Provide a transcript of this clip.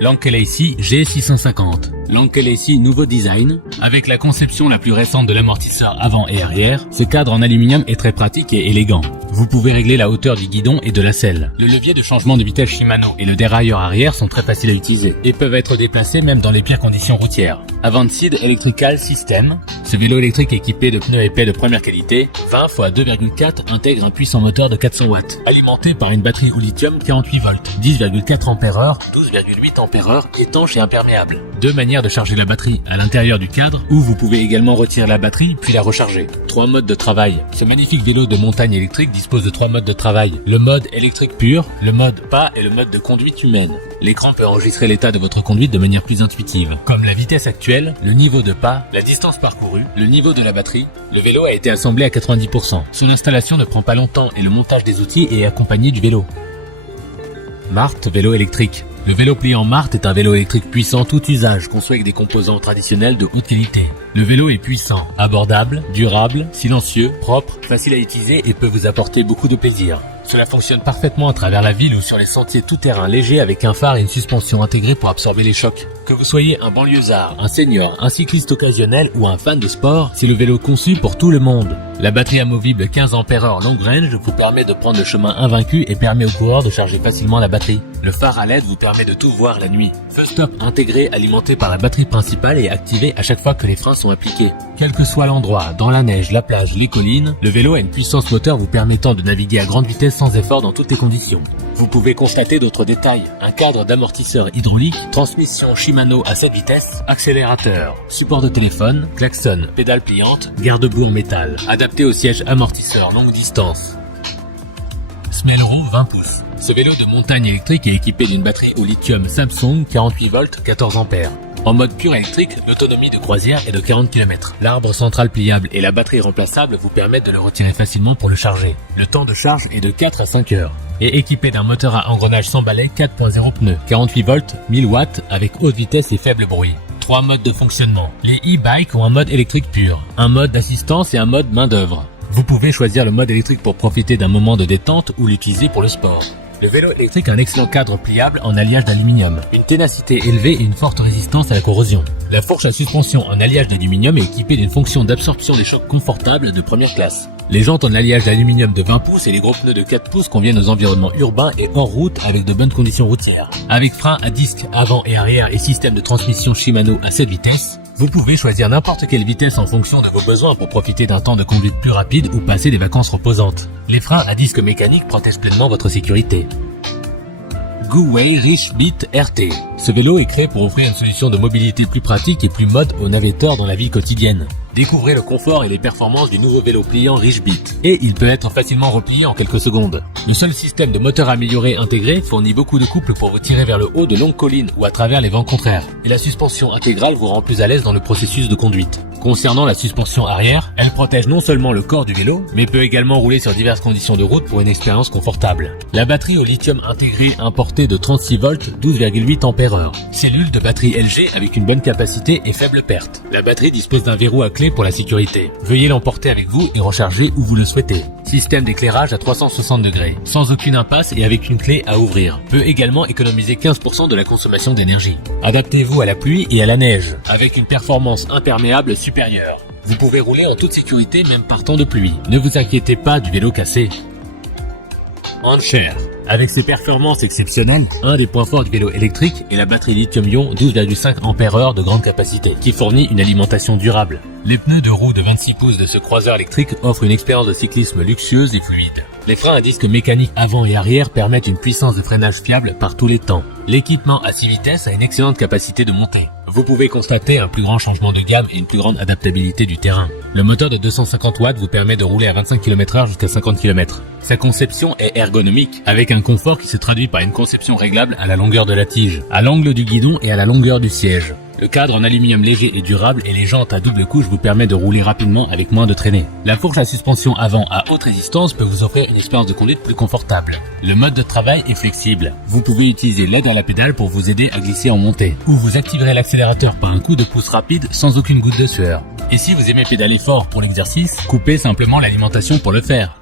L'Ankelesi G650. L'Ankelesi nouveau design, avec la conception la plus récente de l'amortisseur avant et arrière, ce cadre en aluminium est très pratique et élégant. Vous pouvez régler la hauteur du guidon et de la selle. Le levier de changement de vitesse Shimano et le dérailleur arrière sont très faciles à utiliser et peuvent être déplacés même dans les pires conditions routières. Avanseed Electrical System. Ce vélo électrique équipé de pneus épais de première qualité, 20 x 2,4 intègre un puissant moteur de 400 watts, alimenté par une batterie au lithium 48 volts, 10,4 ampères-heure, 12,8 ampères-heure, étanche et imperméable. Deux manières de charger la batterie, à l'intérieur du cadre, où vous pouvez également retirer la batterie puis la recharger. 3 modes de travail. Ce magnifique vélo de montagne électrique dispose de 3 modes de travail. Le mode électrique pur, le mode pas et le mode de conduite humaine. L'écran peut enregistrer l'état de votre conduite de manière plus intuitive, comme la vitesse actuelle, le niveau de pas, la distance parcourue, le niveau de la batterie. Le vélo a été assemblé à 90%. Son installation ne prend pas longtemps et le montage des outils est accompagné du vélo. Mart vélo électrique. Le vélo pliant Mart est un vélo électrique puissant tout usage, conçu avec des composants traditionnels de haute qualité. Le vélo est puissant, abordable, durable, silencieux, propre, facile à utiliser et peut vous apporter beaucoup de plaisir. Cela fonctionne parfaitement à travers la ville ou sur les sentiers tout-terrain légers avec un phare et une suspension intégrée pour absorber les chocs. Que vous soyez un banlieusard, un senior, un cycliste occasionnel ou un fan de sport, c'est le vélo conçu pour tout le monde. La batterie amovible 15 ampères-heure long range vous permet de prendre le chemin invaincu et permet aux coureurs de charger facilement la batterie. Le phare à LED vous permet de tout voir la nuit. Feu stop intégré alimenté par la batterie principale et activé à chaque fois que les freins sont appliqués. Quel que soit l'endroit, dans la neige, la plage, les collines, le vélo a une puissance moteur vous permettant de naviguer à grande vitesse sans effort dans toutes les conditions. Vous pouvez constater d'autres détails. Un cadre d'amortisseur hydraulique, transmission Shimano à 7 vitesses, accélérateur, support de téléphone, klaxon, pédale pliante, garde-boue en métal, adapté au siège amortisseur longue distance. Smelro 20 pouces. Ce vélo de montagne électrique est équipé d'une batterie au lithium Samsung 48 volts 14 ampères. En mode pur électrique, l'autonomie de croisière est de 40 km. L'arbre central pliable et la batterie remplaçable vous permettent de le retirer facilement pour le charger. Le temps de charge est de 4 à 5 heures. Et équipé d'un moteur à engrenage sans balai 4.0 pneus, 48 volts, 1000 watts avec haute vitesse et faible bruit. 3 modes de fonctionnement. Les e-bikes ont un mode électrique pur, un mode d'assistance et un mode main d'œuvre. Vous pouvez choisir le mode électrique pour profiter d'un moment de détente ou l'utiliser pour le sport. Le vélo électrique a un excellent cadre pliable en alliage d'aluminium, une ténacité élevée et une forte résistance à la corrosion. La fourche à suspension en alliage d'aluminium est équipée d'une fonction d'absorption des chocs confortable de première classe. Les jantes en alliage d'aluminium de 20 pouces et les gros pneus de 4 pouces conviennent aux environnements urbains et hors route avec de bonnes conditions routières. Avec frein à disque avant et arrière et système de transmission Shimano à 7 vitesses, vous pouvez choisir n'importe quelle vitesse en fonction de vos besoins pour profiter d'un temps de conduite plus rapide ou passer des vacances reposantes. Les freins à disque mécanique protègent pleinement votre sécurité. Gouwei Richbeat RT. Ce vélo est créé pour offrir une solution de mobilité plus pratique et plus mode aux navetteurs dans la vie quotidienne. Découvrez le confort et les performances du nouveau vélo pliant Richbeat. Et il peut être facilement replié en quelques secondes. Le seul système de moteur amélioré intégré fournit beaucoup de couple pour vous tirer vers le haut de longues collines ou à travers les vents contraires. Et la suspension intégrale vous rend plus à l'aise dans le processus de conduite. Concernant la suspension arrière, elle protège non seulement le corps du vélo, mais peut également rouler sur diverses conditions de route pour une expérience confortable. La batterie au lithium intégré importée de 36 volts, 12,8 ampères-heure. Cellule de batterie LG avec une bonne capacité et faible perte. La batterie dispose d'un verrou à clé pour la sécurité. Veuillez l'emporter avec vous et recharger où vous le souhaitez. Système d'éclairage à 360 degrés, sans aucune impasse et avec une clé à ouvrir. Peut également économiser 15% de la consommation d'énergie. Adaptez-vous à la pluie et à la neige, avec une performance imperméable supérieure. Vous pouvez rouler en toute sécurité même par temps de pluie. Ne vous inquiétez pas du vélo cassé. Onshare. Avec ses performances exceptionnelles, un des points forts du vélo électrique est la batterie lithium-ion 12,5 ampères-heure de grande capacité, qui fournit une alimentation durable. Les pneus de roue de 26 pouces de ce croiseur électrique offrent une expérience de cyclisme luxueuse et fluide. Les freins à disque mécaniques avant et arrière permettent une puissance de freinage fiable par tous les temps. L'équipement à 6 vitesses a une excellente capacité de montée. Vous pouvez constater un plus grand changement de gamme et une plus grande adaptabilité du terrain. Le moteur de 250 watts vous permet de rouler à 25 km/h jusqu'à 50 km. Sa conception est ergonomique, avec un confort qui se traduit par une conception réglable à la longueur de la tige, à l'angle du guidon et à la longueur du siège. Le cadre en aluminium léger et durable et les jantes à double couche vous permettent de rouler rapidement avec moins de traînées. La fourche à suspension avant à haute résistance peut vous offrir une expérience de conduite plus confortable. Le mode de travail est flexible. Vous pouvez utiliser l'aide à la pédale pour vous aider à glisser en montée. Ou vous activerez l'accélérateur par un coup de pouce rapide sans aucune goutte de sueur. Et si vous aimez pédaler fort pour l'exercice, coupez simplement l'alimentation pour le faire.